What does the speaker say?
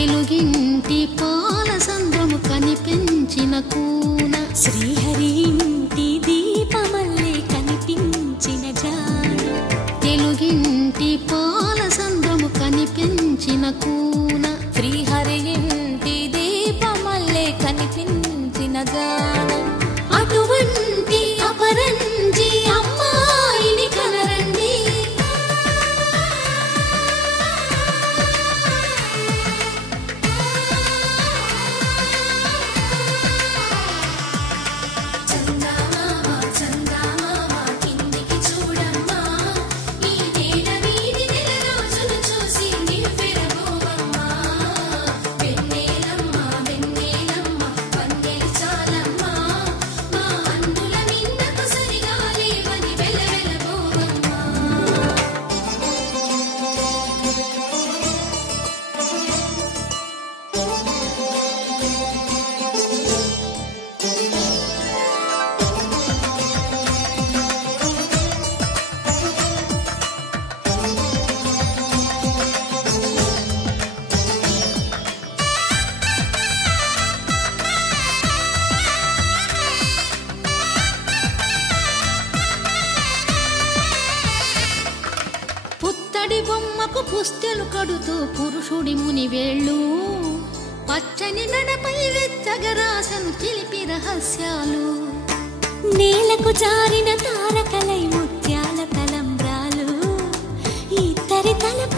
తెలుగింటి పాల సంద్రము కనిపించిన కూన శ్రీహరి ఇంటి దీపమల్లే కనిపించిన జాడ తెలుగింటి పాల సంద్రము కనిపించిన కూన శ్రీహరి ఇంటి దీపమల్లే కనిపించిన జాడ అటువంటి అపరంజి అమ్మాయిని కనరండి పుత్తడి బొమ్మకు పుస్తెలు కడుతూ పురుషుడి ముని వేళ్ళు పచ్చని నడపై వెచ్చగరాసను చిలిపి రహస్యాలు నేలకు జారిన తారకలై ముత్యాల తలంబ్రాలు ఇద్దరి తలపు